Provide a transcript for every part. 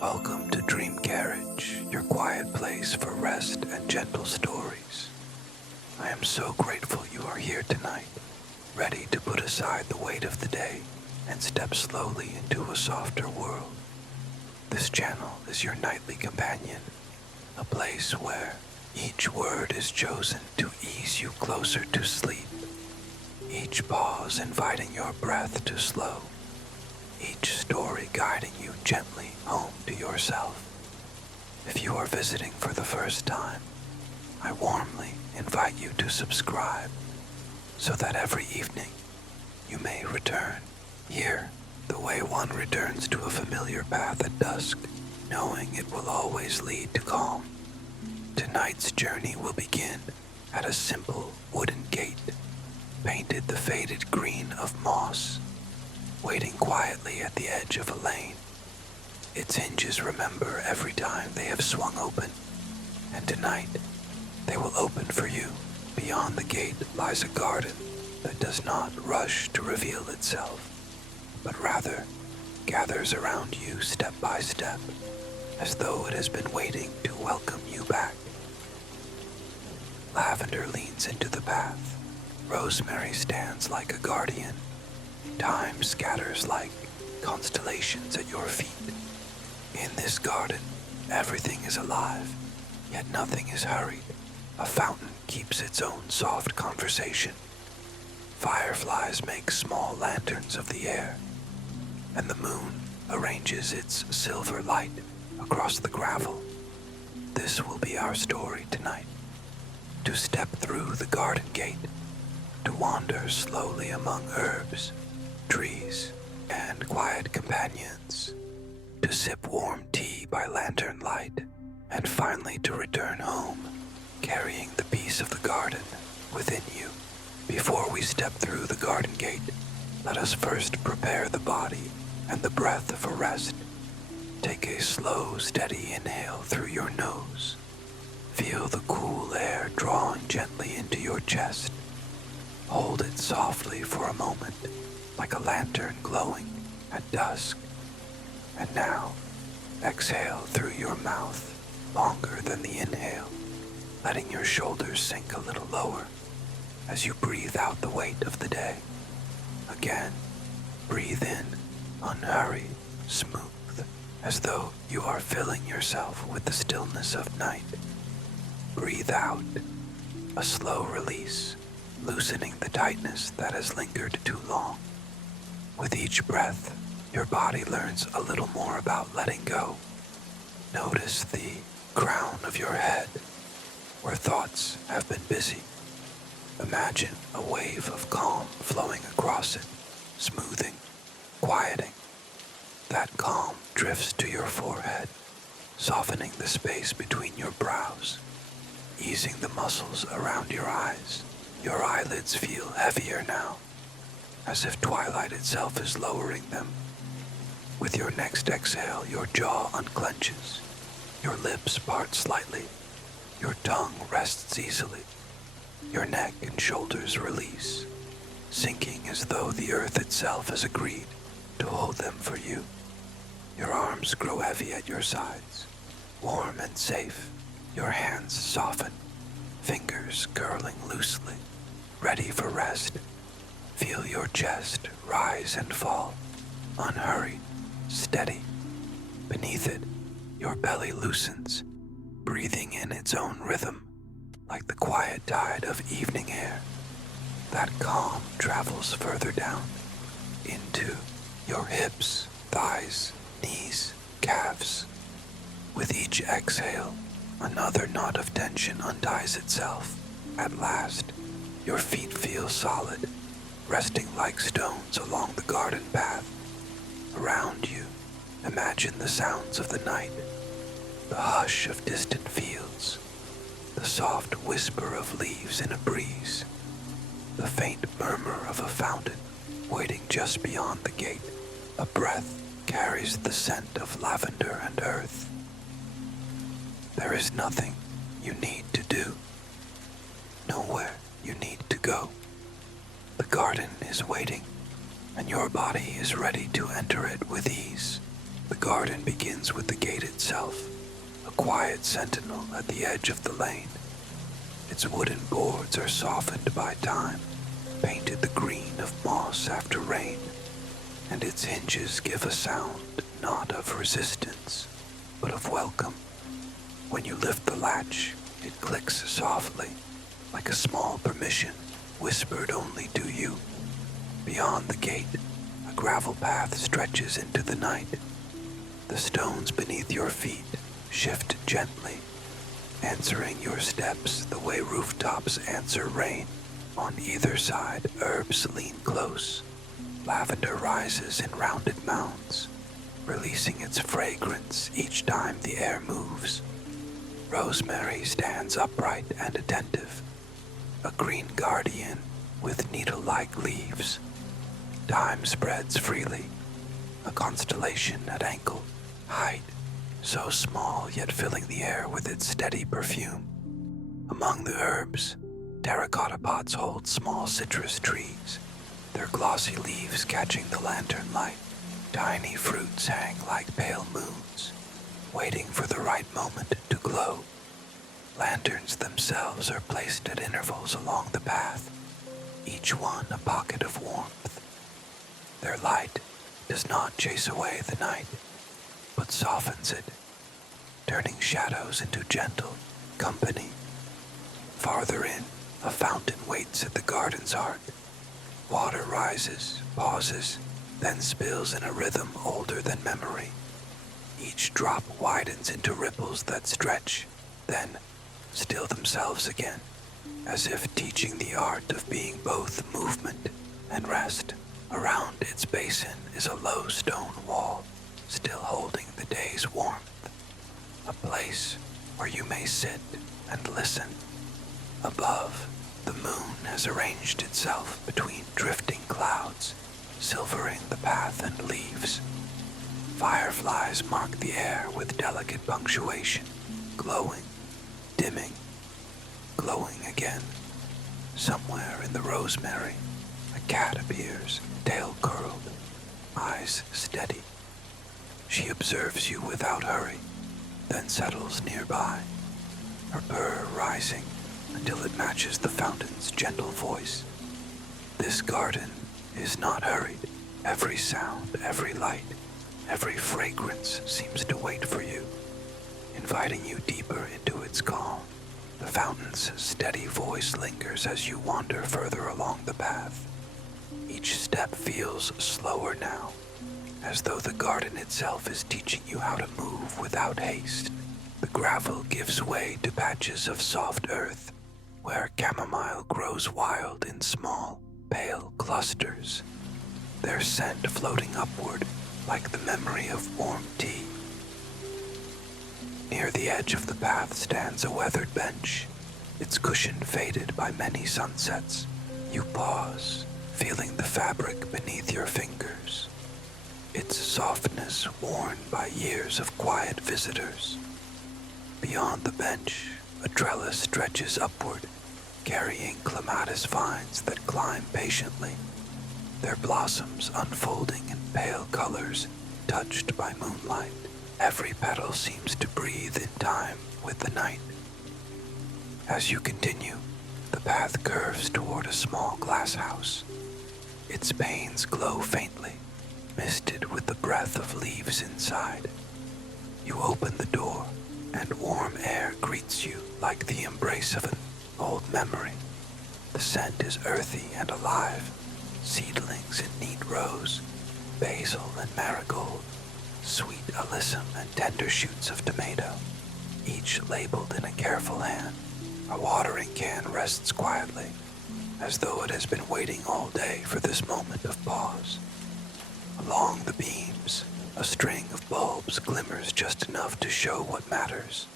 Welcome to Dream Carriage, your quiet place for rest and gentle stories. I am so grateful you are here tonight, ready to put aside the weight of the day and step slowly into a softer world. This channel is your nightly companion, a place where each word is chosen to ease you closer to sleep, each pause inviting your breath to slow, each story guiding you gently home to yourself. If you are visiting for the first time, I warmly invite you to subscribe so that every evening you may return here the way one returns to a familiar path at dusk, knowing it will always lead to calm. Tonight's journey will begin at a simple wooden gate, painted the faded green of moss, waiting quietly at the edge of a lane. Its hinges remember every time they have swung open, and tonight they will open for you. Beyond the gate lies a garden that does not rush to reveal itself, but rather gathers around you step by step, as though it has been waiting to welcome you back. Lavender leans into the path. Rosemary stands like a guardian. Time scatters like constellations at your feet. In this garden, everything is alive, yet nothing is hurried. A fountain keeps its own soft conversation. Fireflies make small lanterns of the air, and the moon arranges its silver light across the gravel. This will be our story tonight. To step through the garden gate, to wander slowly among herbs, trees, and quiet companions, to sip warm tea by lantern light, and finally to return home, carrying the peace of the garden within you. Before we step through the garden gate, let us first prepare the body and the breath for rest. Take a slow, steady inhale through your nose. Feel the cool air drawing gently into your chest. Hold it softly for a moment, like a lantern glowing at dusk. And now, exhale through your mouth longer than the inhale, letting your shoulders sink a little lower as you breathe out the weight of the day. Again, breathe in, unhurried, smooth, as though you are filling yourself with the stillness of night. Breathe out, a slow release, loosening the tightness that has lingered too long. With each breath, your body learns a little more about letting go. Notice the crown of your head, where thoughts have been busy. Imagine a wave of calm flowing across it, smoothing, quieting. That calm drifts to your forehead, softening the space between your brows, easing the muscles around your eyes. Your eyelids feel heavier now, as if twilight itself is lowering them. With your next exhale, your jaw unclenches, your lips part slightly, your tongue rests easily, your neck and shoulders release, sinking as though the earth itself has agreed to hold them for you. Your arms grow heavy at your sides, warm and safe. Your hands soften, fingers curling loosely, ready for rest. Feel your chest rise and fall, unhurried, steady. Beneath it, your belly loosens, breathing in its own rhythm, like the quiet tide of evening air. That calm travels further down, into your hips, thighs, knees, calves. With each exhale, another knot of tension unties itself. At last, your feet feel solid, resting like stones along the garden path. Around you, imagine the sounds of the night, the hush of distant fields, the soft whisper of leaves in a breeze, the faint murmur of a fountain waiting just beyond the gate. A breath carries the scent of lavender and earth. There is nothing you need to do, nowhere you need to go. The garden is waiting, and your body is ready to enter it with ease. The garden begins with the gate itself, a quiet sentinel at the edge of the lane. Its wooden boards are softened by time, painted the green of moss after rain, and its hinges give a sound not of resistance, but of welcome. When you lift the latch, it clicks softly, like a small permission whispered only to you. Beyond the gate, a gravel path stretches into the night. The stones beneath your feet shift gently, answering your steps the way rooftops answer rain. On either side, herbs lean close. Lavender rises in rounded mounds, releasing its fragrance each time the air moves. Rosemary stands upright and attentive, a green guardian with needle-like leaves. Thyme spreads freely, a constellation at ankle height, so small yet filling the air with its steady perfume. Among the herbs, terracotta pots hold small citrus trees, their glossy leaves catching the lantern light. Tiny fruits hang like pale moons, waiting for the right moment to glow. Lanterns themselves are placed at intervals along the path, each one a pocket of warmth. Their light does not chase away the night, but softens it, turning shadows into gentle company. Farther in, a fountain waits at the garden's heart. Water rises, pauses, then spills in a rhythm older than memory. Each drop widens into ripples that stretch, then still themselves again, as if teaching the art of being both movement and rest. Around its basin is a low stone wall, still holding the day's warmth, a place where you may sit and listen. Above, the moon has arranged itself between drifting clouds, silvering the path and leaves. Fireflies mark the air with delicate punctuation, glowing, dimming, glowing again. Somewhere in the rosemary, a cat appears, tail curled, eyes steady. She observes you without hurry, then settles nearby, her purr rising until it matches the fountain's gentle voice. This garden is not hurried. Every sound, every light, every fragrance seems to wait for you, inviting you deeper into its calm. The fountain's steady voice lingers as you wander further along the path. Each step feels slower now, as though the garden itself is teaching you how to move without haste. The gravel gives way to patches of soft earth, where chamomile grows wild in small, pale clusters, their scent floating upward like the memory of warm tea. Near the edge of the path stands a weathered bench, its cushion faded by many sunsets. You pause, feeling the fabric beneath your fingers, its softness worn by years of quiet visitors. Beyond the bench, a trellis stretches upward, carrying clematis vines that climb patiently, their blossoms unfolding in pale colors touched by moonlight. Every petal seems to breathe in time with the night. As you continue, the path curves toward a small glasshouse. Its panes glow faintly, misted with the breath of leaves inside. You open the door, and warm air greets you like the embrace of an old memory. The scent is earthy and alive, seedlings in neat rows, basil and marigold, sweet alyssum and tender shoots of tomato, each labeled in a careful hand. A watering can rests quietly, as though it has been waiting all day for this moment of pause. Along the beams, a string of bulbs glimmers just enough to show what matters.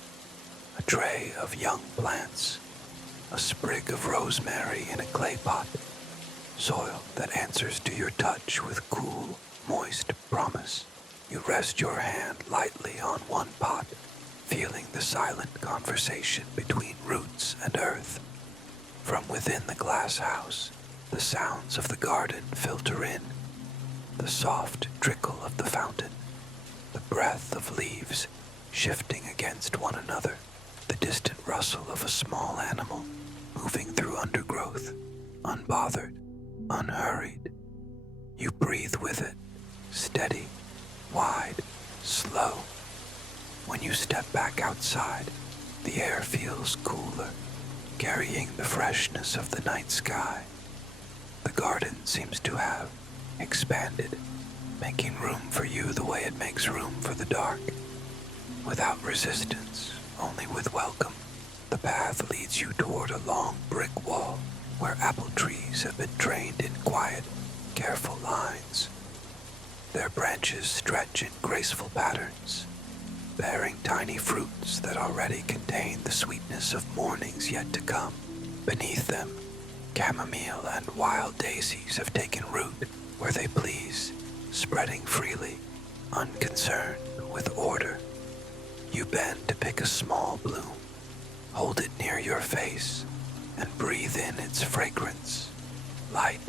A tray of young plants, a sprig of rosemary in a clay pot, soil that answers to your touch with cool, moist promise. You rest your hand lightly on one pot, feeling the silent conversation between roots and earth. From within the glass house, the sounds of the garden filter in, the soft trickle of the fountain, the breath of leaves shifting against one another, the distant rustle of a small animal moving through undergrowth, unbothered, unhurried. You breathe with it, steady, wide, slow. When you step back outside, the air feels cooler, carrying the freshness of the night sky. The garden seems to have expanded, making room for you the way it makes room for the dark. Without resistance, only with welcome, the path leads you toward a long brick wall where apple trees have been trained in quiet, careful lines. Their branches stretch in graceful patterns, bearing tiny fruits that already contain the sweetness of mornings yet to come. Beneath them, chamomile and wild daisies have taken root where they please, spreading freely, unconcerned with order. You bend to pick a small bloom, hold it near your face, and breathe in its fragrance. Light,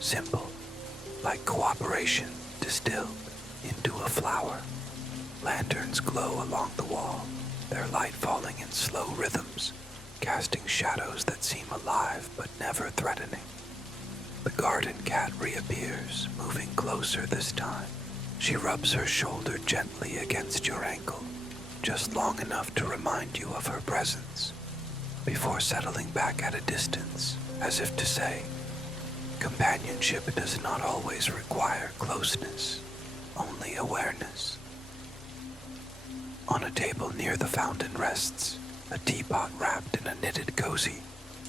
simple, like cooperation distilled into a flower. Lanterns glow along the wall, their light falling in slow rhythms, casting shadows that seem alive but never threatening. The garden cat reappears, moving closer this time. She rubs her shoulder gently against your ankle, just long enough to remind you of her presence, before settling back at a distance, as if to say, companionship does not always require closeness, only awareness. On a table near the fountain rests a teapot wrapped in a knitted cozy,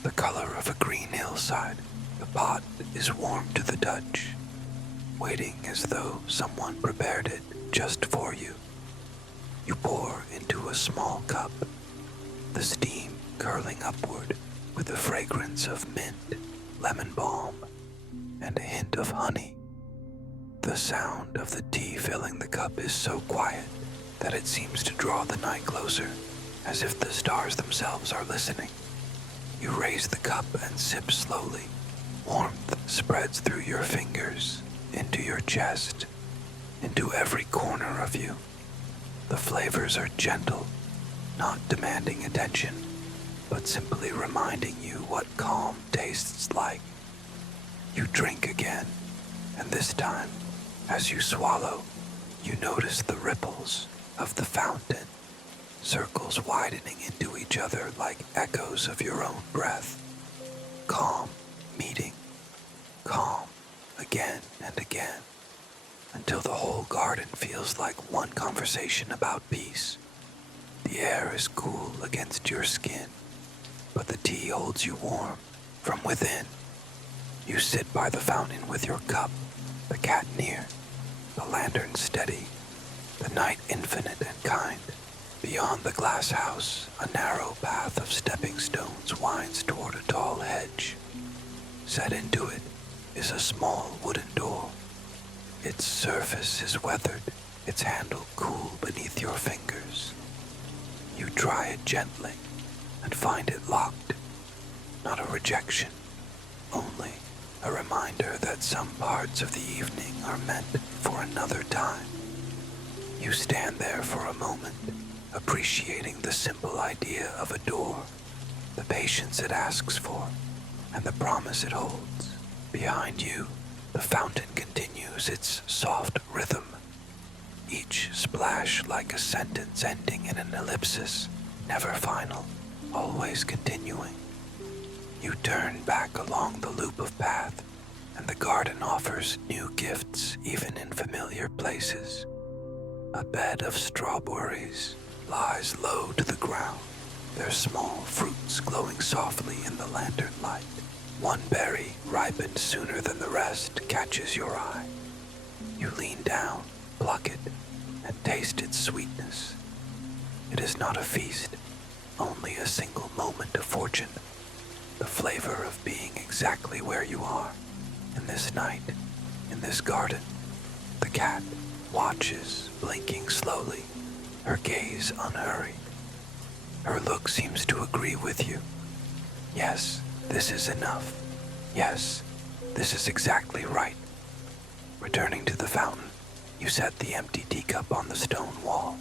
the color of a green hillside. The pot is warm to the touch, waiting as though someone prepared it just for you. You pour into a small cup, the steam curling upward with the fragrance of mint, lemon balm, and a hint of honey. The sound of the tea filling the cup is so quiet that it seems to draw the night closer, as if the stars themselves are listening. You raise the cup and sip slowly. Warmth spreads through your fingers, into your chest, into every corner of you. The flavors are gentle, not demanding attention, but simply reminding you what calm tastes like. You drink again, and this time, as you swallow, you notice the ripples of the fountain, circles widening into each other like echoes of your own breath. Calm, meeting, calm, again and again, until the whole garden feels like one conversation about peace. The air is cool against your skin, but the tea holds you warm from within. You sit by the fountain with your cup, the cat near, the lantern steady, the night infinite and kind. Beyond the glasshouse, a narrow path of stepping stones winds toward a tall hedge. Set into it is a small wooden door. Its surface is weathered, its handle cool beneath your fingers. You try it gently and find it locked. Not a rejection, only a reminder that some parts of the evening are meant for another time. You stand there for a moment, appreciating the simple idea of a door, the patience it asks for, and the promise it holds. Behind you, the fountain continues its soft rhythm, each splash like a sentence ending in an ellipsis, never final, always continuing. You turn back along the loop of path, and the garden offers new gifts even in familiar places. A bed of strawberries lies low to the ground, their small fruits glowing softly in the lantern light. One berry, ripened sooner than the rest, catches your eye. You lean down, pluck it, and taste its sweetness. It is not a feast, only a single moment of fortune, the flavor of being exactly where you are, in this night, in this garden. The cat watches, blinking slowly, her gaze unhurried. Her look seems to agree with you. Yes, this is enough. Yes, this is exactly right. Returning to the fountain, You set the empty teacup on the stone wall.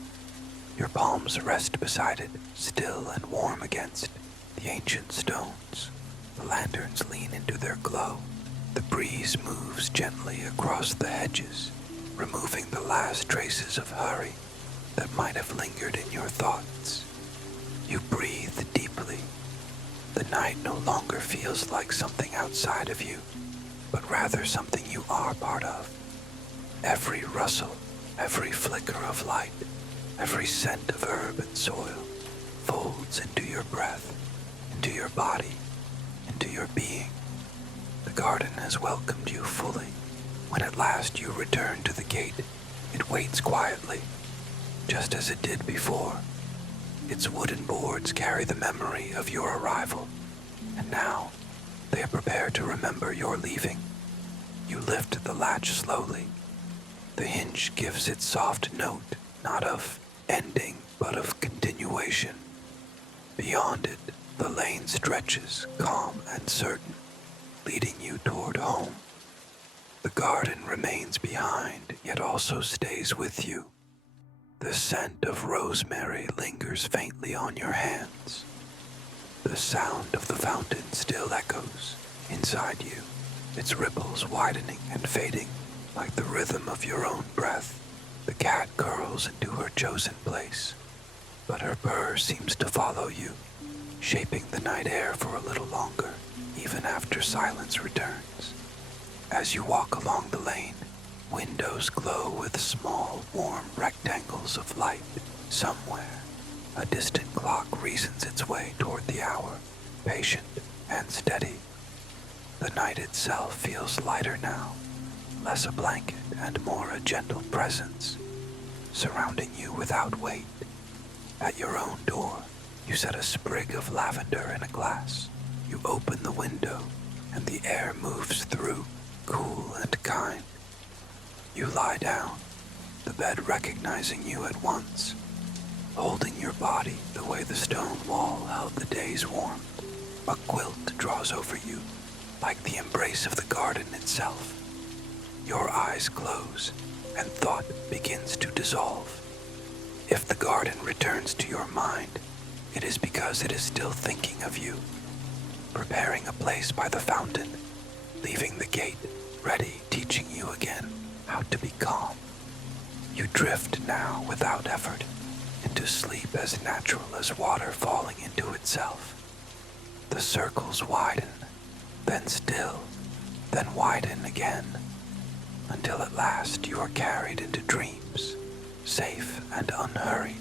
Your palms rest beside it, still and warm against the ancient stones. The lanterns lean into their glow. The breeze moves gently across the hedges, removing the last traces of hurry that might have lingered in your thoughts. You breathe deeply. The night no longer feels like something outside of you, but rather something you are part of. Every rustle, every flicker of light, every scent of herb and soil folds into your breath, into your body, into your being. The garden has welcomed you fully. When at last you return to the gate, it waits quietly, just as it did before. Its wooden boards carry the memory of your arrival, and now they are prepared to remember your leaving. You lift the latch slowly. The hinge gives its soft note, not of ending, but of continuation. Beyond it, the lane stretches, calm and certain, leading you toward home. The garden remains behind, yet also stays with you. The scent of rosemary lingers faintly on your hands. The sound of the fountain still echoes inside you, its ripples widening and fading like the rhythm of your own breath. The cat curls into her chosen place, but her purr seems to follow you, shaping the night air for a little longer, even after silence returns. As you walk along the lane, windows glow with small, warm rectangles of light. Somewhere, a distant clock reasons its way toward the hour, patient and steady. The night itself feels lighter now, less a blanket and more a gentle presence, surrounding you without weight. At your own door, you set a sprig of lavender in a glass. You open the window, and the air moves through, cool and kind. You lie down, the bed recognizing you at once, holding your body the way the stone wall held the day's warmth. A quilt draws over you, like the embrace of the garden itself. Your eyes close, and thought begins to dissolve. If the garden returns to your mind, it is because it is still thinking of you, preparing a place by the fountain, leaving the gate ready, teaching you again how to be calm. You drift now without effort into sleep as natural as water falling into itself. The circles widen, then still, then widen again, until at last you are carried into dreams, safe and unhurried.